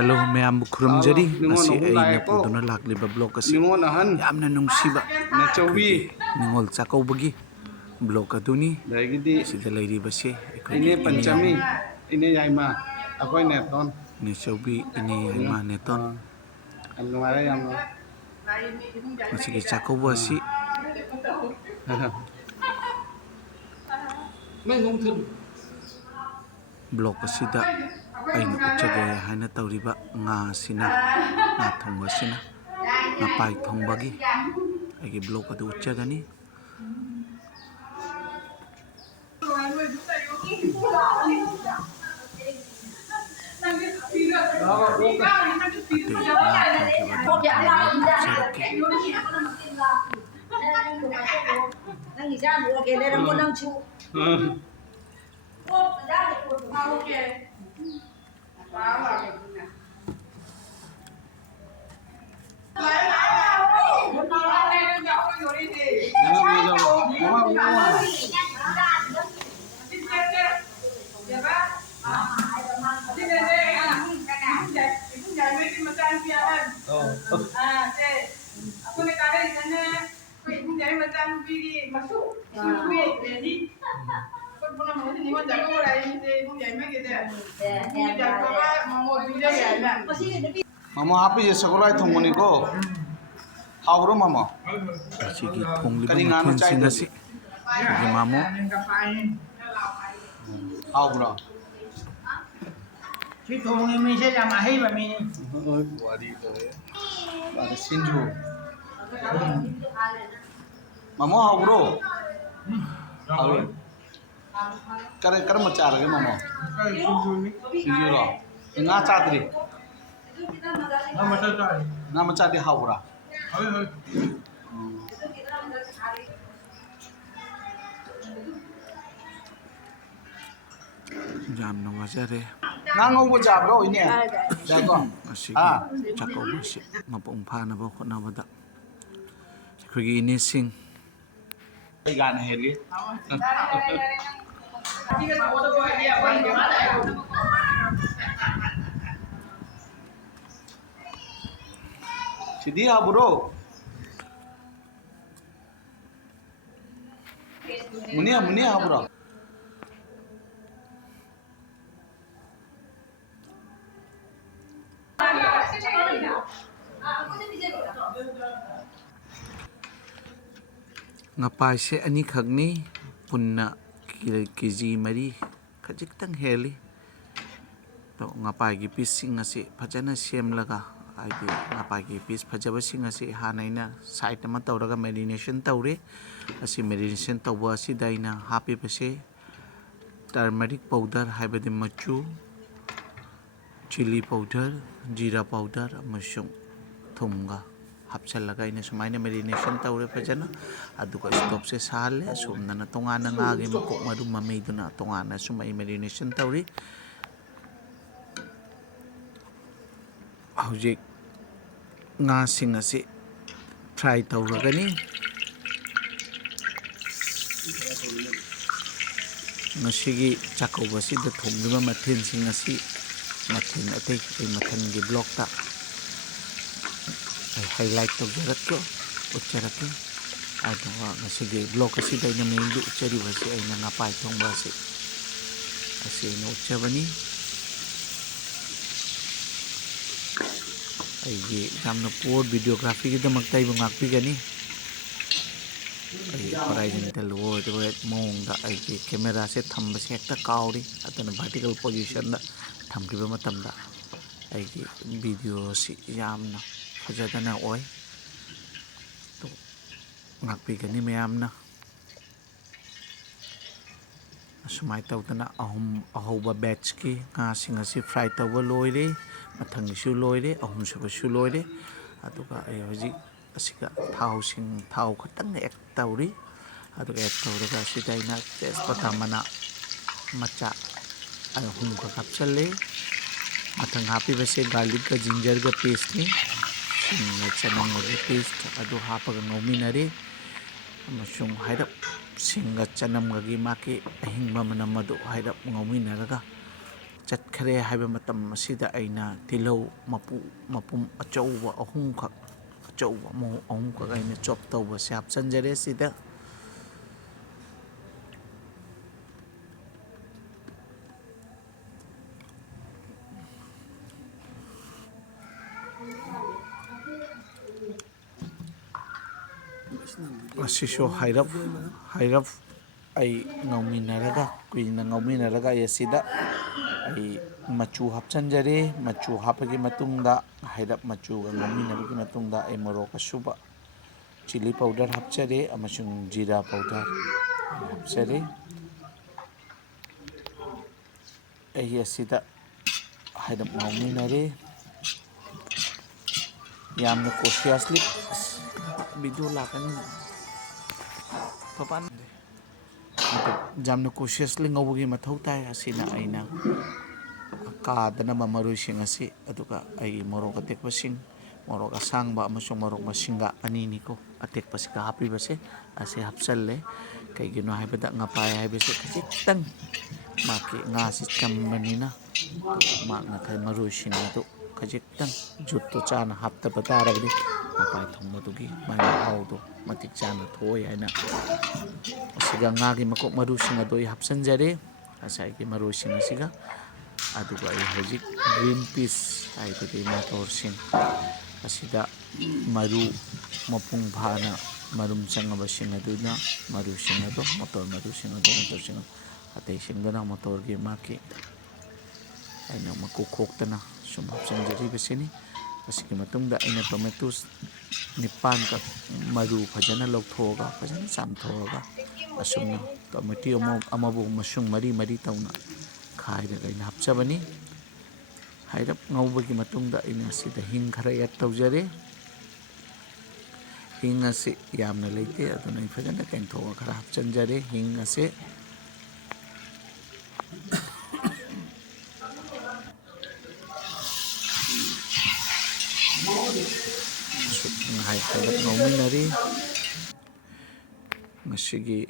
Hello ma'am खुरमजरी निंगोन ngasi अहूम aina लायको puduna laklibba blog asi निंगोन अहन yamna nungsiba नचौबी ningol chakaubagi blog aduni दगी sida lairibase इने aikogi ine पंचमी ahum इने Yaima अखोय नेतोन ne chaubi ine yaima neton हम नुआरे हम masigi chakauba asi मैं नुंथन blog asida aina uchage haina tawriba nga sina nga thongba sina nga pai thongbagi aigi blog adu uchagani ate nga thongkibadu matangani hapsarake मामा आप ये सगुराय थोंगनी को हावरो मामा masigi thongliba करी गानो चाय mathensin दगी asi sigi mamo हावरो ꯁꯤ ꯊꯣꯡꯉꯤ ꯃꯤꯁꯦ ꯌꯥꯝ ꯑꯍꯩꯕ ꯃꯤꯅꯤ वारी तो है वारी सिंजू मामा हावरो हावरो करे कर मचा रहे मामा सिंजू रो ना चादरी ना मचा दे हावरा jamna wajare ना ngौ जाब्रो इने जाको asigi chakauba asi mapung phanaba khotnabada aikogi inesing गान हेली सिद्धि हाबरो मुनिया मुनिया हाबरो ngapai se ani khagni punna kg mari khajiktang heli to ngapai gi piece sing asi phajana semlaga aidi ngapai gi piece phajaba sing asi hanaina side ma tawraga marination tawre asi marination tawba asi daina happy pase turmeric powder haibadi machu chili powder jeera powder amasung thumga hapchalaga ina sumaina marination tawre phajana aduga stop se sale sumna tongana ngagi mukok maru mameiduna tongana sumai marination tawri hojik nga sing asi try tawragani ngasigi chakobasi da thongriba mathen sing asi mathen atei mathen gi block ta highlight tawjaratko ucharatko aduga ngasigi block asi da ina main du uchari wasi aina ngapai thongba asi no uchabani aigi jamna poor videography gi damakta ibu ngakpi gani ai horizon tel wo de mong da aigi camera se thamba se ekta kauri atana vertical position da thamkiba matam da aigi video si yamna fajadana oi to ngakpi gani mayamna asumai tawdana ahoba batch ki nga singa si fry tawba loire mathangi su loire ahum suba su loire aduga ai hoji asiga thau sing thau khatang ek tawri aduga ek tawraga sidaina tespata mana macha ahum ka kapchalle mathang happy base garlic ka ginger ka paste ni singa chanam ka paste adu hapaga ngominare amasung hairap singa chanam gi maki ahingba manam adu hairap ngominaraga ꯆꯠꯈ꯭ꯔꯦ ꯍꯥꯏꯕ ꯃꯇꯝ ꯑꯁꯤꯗ ꯑꯩꯅ ꯇꯤꯜꯍꯧ ꯃꯄꯨꯝ ꯑꯆꯧꯕ ꯑꯍꯨꯝꯈꯛ ꯑꯩꯅ chop ꯇꯧꯕꯁꯦ ꯍꯥꯞꯆꯟꯖꯔꯦ ꯁꯤꯗ ꯑꯁꯤꯁꯨ ꯍꯩꯔꯞ ꯑꯩ ꯉꯧꯃꯤꯟꯅꯔꯒ ꯀꯨꯏꯅ ꯉꯧꯃꯤꯟꯅꯔꯒ ꯑꯩ ꯑꯁꯤꯗ ꯑꯩ ꯃꯆꯨ ꯍꯥꯞꯆꯟꯖꯔꯦ ꯃꯆꯨ ꯍꯥꯞꯄꯒꯤ ꯃꯇꯨꯡꯗ ꯍꯩꯔꯞ ꯃꯆꯨꯒ ꯉꯧꯃꯤꯟꯅꯕꯒꯤ ꯃꯇꯨꯡꯗ ꯑꯩ ꯃꯣꯔꯣꯛ ꯑꯁꯨꯕ ꯆꯤꯂꯤ ꯄꯥꯎꯗꯔ ꯍꯥꯞꯆꯔꯦ ꯑꯃꯁꯨꯡ ꯖꯤꯔꯥ ꯄꯥꯎꯗꯔ ꯍꯥꯞꯆꯔꯦ ꯑꯩ ꯑꯁꯤꯗ ꯍꯩꯔꯞ ꯉꯧꯃꯤꯟꯅꯔꯦ ꯌꯥꯝꯅ ꯀꯣꯁꯤꯌꯁꯂꯤ ꯚꯤꯗꯤꯑꯣ ꯂꯥꯛꯀꯅꯤ ꯌꯥꯝꯅ ꯀꯣꯁꯤꯌꯁꯂꯤ ꯉꯧꯕꯒꯤ ꯃꯊꯧ ꯇꯥꯏ ꯑꯁꯤꯅ ꯑꯩꯅ ꯀꯥꯗꯅꯕ ꯃꯔꯣꯏꯁꯤꯡ ꯑꯁꯤ ꯑꯗꯨꯒ ꯑꯩꯒꯤ ꯃꯣꯔꯣꯛ ꯑꯇꯦꯛꯄꯁꯤꯡ ꯃꯣꯔꯣꯛ ꯑꯁꯥꯡꯕ ꯑꯃꯁꯨꯡ ꯃꯣꯔꯣꯛ ꯃꯁꯤꯡꯒ ꯑꯅꯤꯅꯤꯀꯣ ꯑꯇꯦꯛꯄꯁꯤꯒ ꯍꯥꯞꯄꯤꯕꯁꯦ ꯑꯁꯤ ꯍꯥꯞꯆꯜꯂꯦ ꯀꯩꯒꯤꯅꯣ ꯍꯥꯏꯕꯗ ꯉꯄꯥꯏ ꯍꯥꯏꯕꯁꯦ ꯈꯖꯤꯛꯇꯪ ꯃꯥꯒꯤ ꯉꯥꯁꯤ ꯆꯝꯕꯅꯤꯅ ꯃꯥꯛꯅ ꯃꯔꯣꯏꯁꯤꯡ ꯑꯗꯨ ꯈꯖꯤꯛꯇꯪ ꯖꯨꯠꯇꯨ ꯆꯥꯅ ꯍꯥꯞꯇꯕ ꯇꯥꯔꯕꯗꯤ ꯉꯄꯥꯏ ꯊꯣꯡꯕꯗꯨꯒꯤ ꯃꯥꯒꯤ ꯃꯍꯥꯎꯗꯣ ꯃꯇꯤꯛ ꯆꯥꯅ ꯊꯣꯛꯑꯣꯏ ꯍꯥꯏꯅ ꯑꯁꯤꯒ ꯉꯥꯒꯤ ꯃꯀꯣꯛ ꯃꯔꯨꯁꯤꯡ ꯑꯗꯨ ꯑꯩ ꯍꯥꯞꯆꯟꯖꯔꯦ ꯉꯁꯥꯏꯒꯤ ꯃꯔꯣꯏꯁꯤꯡ ꯑꯁꯤꯒ ꯑꯗꯨꯒ ꯑꯩ ꯍꯧꯖꯤꯛ ꯒ꯭ꯔꯤꯟ ꯄꯤꯁ ꯍꯥꯏꯕꯗꯤ ꯃꯣꯇꯣꯔꯁꯤꯡ ꯑꯁꯤꯗ ꯃꯔꯨ ꯃꯄꯨꯡ ꯐꯥꯅ ꯃꯔꯨꯝ ꯆꯪꯉꯕꯁꯤꯡ ꯑꯗꯨꯅ ꯃꯔꯨꯁꯤꯡ ꯑꯗꯣ ꯃꯣꯇꯣꯔꯁꯤꯡ ꯑꯗꯣ ꯑꯇꯩꯁꯤꯡꯗꯨꯅ ꯃꯣꯇꯣꯔꯒꯤ ꯃꯥꯒꯤ ꯑꯩꯅ ꯃꯀꯨ ꯈꯣꯛꯇꯅ ꯁꯨꯝ ꯍꯥꯞꯆꯤꯟꯖꯔꯤꯕꯁꯤꯅꯤ ꯑꯁꯤꯒꯤ ꯃꯇꯨꯡꯗ ꯑꯩꯅ ꯇꯣꯃꯦꯇꯣꯁ 9ꯈꯛ ꯃꯔꯨ ꯐꯖꯅ ꯂꯧꯊꯣꯛꯑꯒ ꯐꯖꯅ ꯆꯥꯝꯊꯣꯛꯑꯒ ꯑꯁꯨꯝꯅ ꯇꯣꯃꯦꯇꯣ ꯑꯃꯕꯨ ꯃꯁꯨꯡ ꯃꯔꯤ ꯇꯧꯅ ꯈꯥꯏꯔꯒ ꯑꯩꯅ ꯍꯥꯞꯆꯕꯅꯤ ꯍꯩꯔꯞ ꯉꯧꯕꯒꯤ ꯃꯇꯨꯡꯗ ꯑꯩꯅ ꯑꯁꯤꯗ ꯍꯤꯡ ꯈꯔ ꯑꯦꯗ ꯇꯧꯖꯔꯦ ꯍꯤꯡ ꯑꯁꯤ ꯌꯥꯝꯅ ꯂꯩꯇꯦ ꯑꯗꯨꯅ ꯑꯩ ꯐꯖꯅ ꯇꯦꯡꯊꯣꯛꯑꯒ ꯈꯔ ꯍꯥꯞꯆꯟꯖꯔꯦ ꯍꯤꯡ ꯑꯁꯤ ꯍꯩꯔꯞ ꯉꯧꯃꯤꯟꯅꯔꯤ ꯃꯁꯤꯒꯤ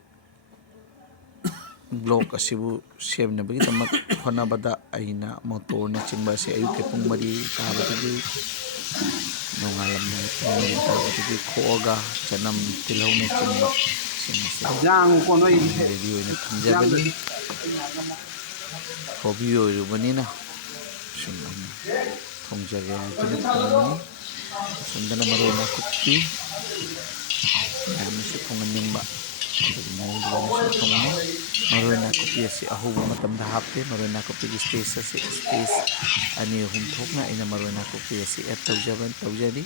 ꯕ꯭ꯂꯣꯛ ꯑꯁꯤꯕꯨ ꯁꯦꯝꯅꯕꯒꯤꯗꯃꯛ ꯍꯣꯠꯅꯕꯗ ꯑꯩꯅ ꯃꯣꯇꯣꯔꯅꯆꯤꯡꯕ ꯑꯁꯤ ꯑꯌꯨꯛꯀꯤ ꯄꯨꯡ 4 ꯇꯥꯕꯗꯒꯤ ꯅꯣꯡꯉꯥꯜꯂꯝꯗꯥꯏ ꯄꯨꯡ 4 ꯇꯥꯕꯗꯒꯤ ꯈꯣꯛꯑꯒ ꯆꯅꯝ ꯇꯤꯜꯍꯧꯅꯆꯤꯡꯕ ꯁꯤꯡ ꯑꯁꯤ ꯔꯦꯗꯤ ꯑꯣꯏꯅ ꯊꯝꯖꯕꯅꯤ ꯍꯣꯕꯤ ꯑꯣꯏꯔꯨꯕꯅꯤꯅ ꯁꯨꯝ ꯑꯩꯅ ꯊꯣꯡꯖꯒꯦ ꯍꯥꯏꯗꯨꯅ ꯊꯣꯡꯕꯅꯤ ꯑꯁꯣꯝꯗꯅ ꯃꯔꯣꯏ ꯅꯥꯀꯨꯞꯄꯤ ꯌꯥꯝꯅꯁꯨ ꯊꯣꯡꯍꯟꯅꯤꯡꯕ ꯑꯗꯨꯒꯤ ꯃꯑꯣꯡꯗꯨꯗ ꯑꯩꯅ ꯁꯨꯝ ꯊꯣꯡꯕꯅꯤ ꯃꯔꯣꯏ ꯅꯥꯀꯨꯞꯄꯤ ꯑꯁꯤ ꯑꯍꯧꯕ ꯃꯇꯝꯗ ꯍꯥꯞꯇꯦ ꯃꯔꯣꯏ ꯅꯥꯀꯨꯞꯄꯤꯒꯤ ꯁ꯭ꯇꯦꯖ 2-3 ꯊꯣꯛꯅ ꯑꯩꯅ ꯃꯔꯣꯏ ꯅꯥꯀꯨꯞꯄꯤ ꯑꯁꯤ ꯑꯦꯗ ꯇꯧꯖꯔꯤ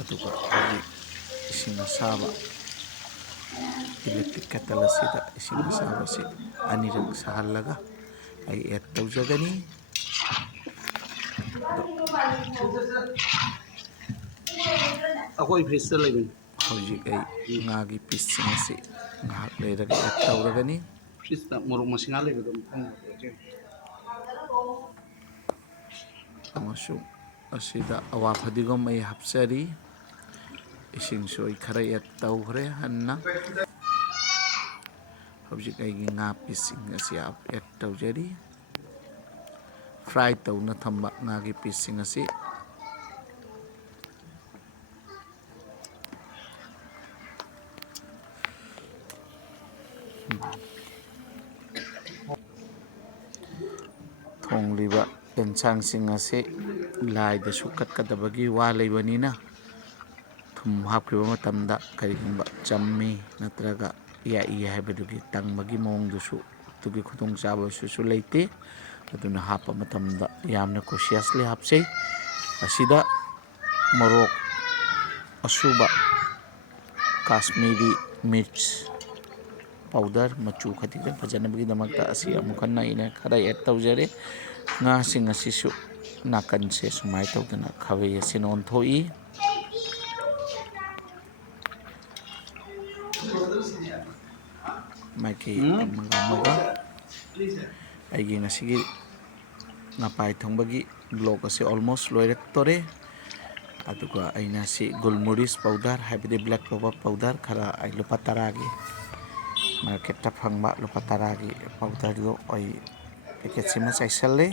ꯑꯗꯨꯒ ꯍꯧꯖꯤꯛ ꯏꯁꯤꯡ ꯑꯁꯥꯕ ꯏꯂꯦꯛꯇ꯭ꯔꯤꯛ ꯀꯦꯇꯜ ꯑꯁꯤꯗ ꯏꯁꯤꯡ ꯑꯁꯥꯕꯁꯤ 2ꯔꯛ ꯁꯥꯍꯜꯂꯒ ꯑꯩ ꯑꯦꯗ ꯇꯧꯖꯒꯅꯤ ꯑꯩꯈꯣꯏ ꯐ꯭ꯔꯤꯖꯇ ꯂꯩꯕꯅꯤ ꯍꯧꯖꯤꯛ ꯑꯩ ꯉꯥꯒꯤ ꯄꯤꯁꯁꯤꯡ ꯑꯁꯤ ꯉꯥꯏꯍꯥꯛ ꯂꯩꯔꯒ ꯑꯦꯗ ꯇꯧꯔꯒꯅꯤ ꯐ꯭ꯔꯤꯖꯇ ꯃꯣꯔꯣꯛ ꯃꯁꯤꯡꯒ ꯂꯩꯕꯗꯣ ꯑꯃꯁꯨꯡ ꯑꯁꯤꯗ ꯑꯋꯥ ꯐꯗꯤꯒꯣꯝ ꯑꯩ ꯍꯥꯞꯆꯔꯤ ꯏꯁꯤꯡꯁꯨ ꯑꯩ ꯈꯔ ꯑꯦꯗ ꯇꯧꯈ꯭ꯔꯦ ꯍꯟꯅ ꯍꯧꯖꯤꯛ ꯑꯩꯒꯤ ꯉꯥ ꯄꯤꯁꯁꯤꯡ ꯑꯁꯤ ꯑꯦꯗ ꯇꯧꯖꯔꯤ ꯐ꯭ꯔꯥꯏ ꯇꯧꯅ ꯊꯝꯕ ꯉꯥꯒꯤ ꯄꯤꯁꯁꯤꯡ ꯑꯁꯤ ꯊꯣꯡꯂꯤꯕ ꯑꯦꯟꯁꯥꯡꯁꯤꯡ ꯑꯁꯤ ꯂꯥꯏꯗꯁꯨ ꯀꯠꯀꯗꯕꯒꯤ ꯋꯥ ꯂꯩꯕꯅꯤꯅ ꯊꯨꯝ ꯍꯥꯞꯈꯤꯕ ꯃꯇꯝꯗ ꯀꯔꯤꯒꯨꯝꯕ ꯆꯝꯃꯤ ꯅꯠꯇ꯭ꯔꯒ ꯌꯥꯛꯏ ꯍꯥꯏꯕꯗꯨꯒꯤ ꯇꯪꯕꯒꯤ ꯃꯑꯣꯡꯗꯨꯁꯨ ꯑꯗꯨꯒꯤ ꯈꯨꯗꯣꯡꯆꯥꯕꯁꯨ ꯂꯩꯇꯦ ꯑꯗꯨꯅ ꯍꯥꯞꯄ ꯃꯇꯝꯗ ꯌꯥꯝꯅ ꯀꯣꯁꯤꯌꯁꯂꯤ ꯍꯥꯞꯆꯩ ꯑꯁꯤꯗ ꯃꯣꯔꯣꯛ ꯑꯁꯨꯕ ꯀꯥꯁꯃꯤꯔꯤ ꯃꯤꯔꯆ ꯄꯥꯎꯗꯔ ꯃꯆꯨ ꯈꯖꯤꯛꯇꯪ ꯐꯖꯅꯕꯒꯤꯗꯃꯛꯇ ꯑꯁꯤ ꯑꯃꯨꯛ ꯍꯟꯅ ꯑꯩꯅ ꯈꯔ ꯑꯦꯗ ꯇꯧꯖꯔꯦ ꯉꯥꯁꯤꯡ ꯑꯁꯤꯁꯨ ꯅꯥꯀꯟꯁꯦ ꯁꯨꯃꯥꯏꯅ ꯇꯧꯗꯅ ꯈꯥꯕꯩ ꯑꯁꯤꯅ ꯑꯣꯟꯊꯣꯛꯏ ꯃꯥꯏꯀꯩ ꯑꯃꯒ ꯑꯩꯒꯤ ꯉꯁꯤꯒꯤ ꯉꯄꯥꯏ ꯊꯣꯡꯕꯒꯤ ꯕ꯭ꯂꯣꯛ ꯑꯁꯤ ꯑꯣꯜꯃꯣꯁ ꯂꯣꯏꯔꯛꯇꯣꯔꯦ ꯑꯗꯨꯒ ꯑꯩꯅ ꯁꯤ ꯒꯨꯜꯃꯨꯔꯤꯁ ꯄꯥꯎꯗꯔ ꯍꯥꯏꯕꯗꯤ ꯕ꯭ꯂꯦꯛ ꯄꯦꯄꯔ ꯄꯥꯎꯗꯔ ꯈꯔ ꯑꯩ ꯂꯨꯄꯥ 10ꯒꯤ मार्केट फंबा लुपा तरागी पाउडर पैकेट सिमा चाइसले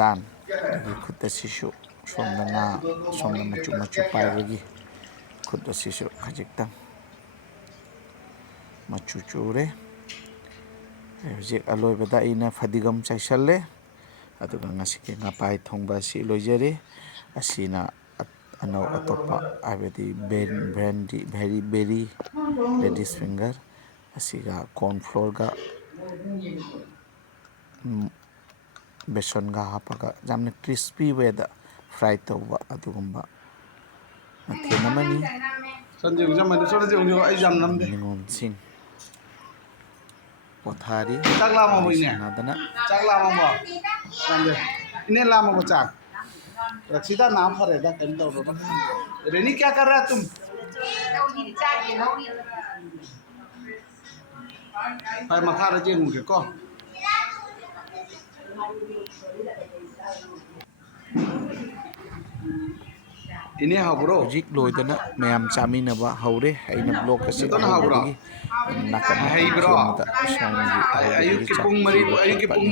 दान खुद सिसु सोमना मचु मचु पाइबगी खुद सिसु खजिक्तंग मचु चूरे हजिक अलोइबदा इना फदिगम चाइसले अदुगा ngasi ngapai thongba si loijare asina anau atopa abedi brandy very berry ladies finger asiga corn flour ga beson ga hapaga jamne crispy way da fry tawba adugumba mathena mani Sanjeev जब मैंने सोचा जो आई जाम नम दे ningon sing pothari चकला मामू इन्हें nadana चकला मामू संजय इन्हें ला मामू चक रक्षिता नाम पर है दा कहीं तो रेनी क्या कर रहा है तुम भाई मखा रजे मुझे को इन्हें हाँ bro hojik loidana mayam chaminaba haure aina blog ase Ito na haura. nakan Hey, bro. ay ayuk ki pung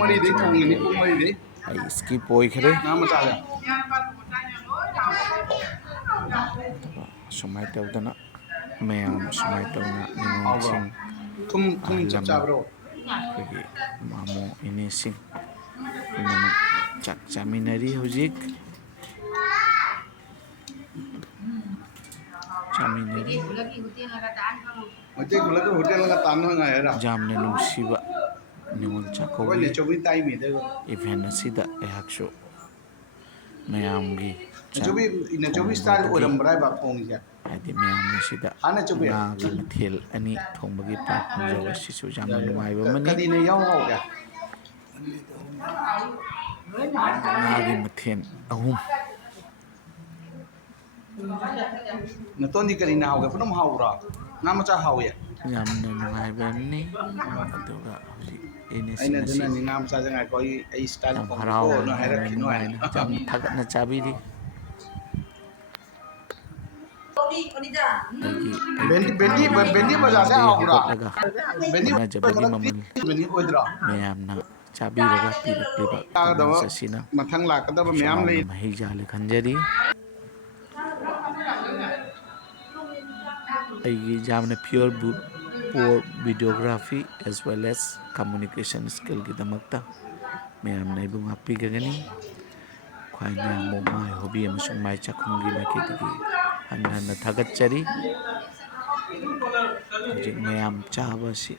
mari de thong ni pung mari de ay skip hoy khare नाम बता दे sumai tawdana mayam sumai tawna ningon sing तुम चप चा bro khagi mamo ini sing nama chak chaminari hojik chaminari मते गुला के hotel लगा तान होगा यार jamne nungsiba ningon कोई chakowi ले चोबी टाइम में दे event asida ayakso mayamgi चोबी स्टाइल ओरम बराय बा फोंग जा hadi mayamgi sida Hana chobe. ngagi mathel ani thongbagi pak jawa sisu jamna numaiba mani कदी ने याव हो गया ngagi mathen ahum न तो नी करी ना हो गया फुनम हाउरा नाम चा हाउ या jamna numaiba ni aduga hoji ini अइने sinasi जना नी नाम चा जंगा कोई ए स्टाइल jam फोंग harau को न हैरत किनो है jam thagatna chabiri बेंडी बजा से हाउरा बेंडी jabagi mamal बेंडी ओइद्रा mayamna chabiraga pirikliba दवा sasina मथंग लाकदब मैम ले mahi jale khanjari aigi jamna pure videography as well as communication skill ki damakta mayam na ibung api gagani khwai na mo mai hobby amasung mai chakhungi na kitigi hanna thagat chari hojik mayam chaba si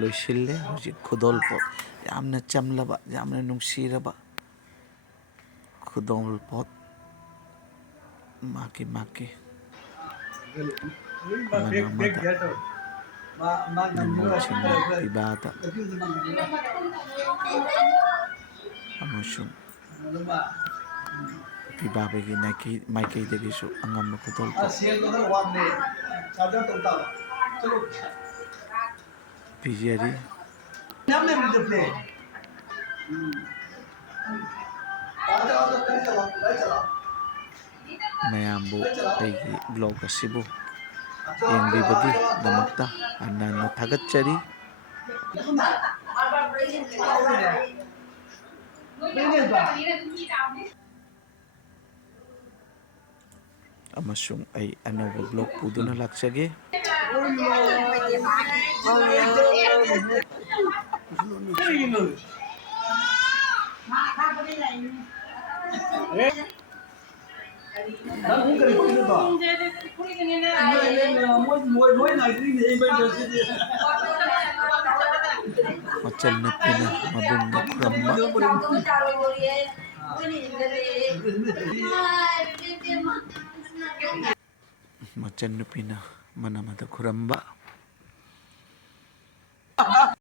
loisille hojik khudol pot yamna chamlaba yamna nungsiraba khudol pot maki ibata amasung pibabagi maikay dagiso angam khudol pot pijari mayambu aigi blog asibu yengbibagi damakta anna thagatchari amasung ay anauba blog puduna laksage macam na pina mabung na kuramba macam na pina manamata kuramba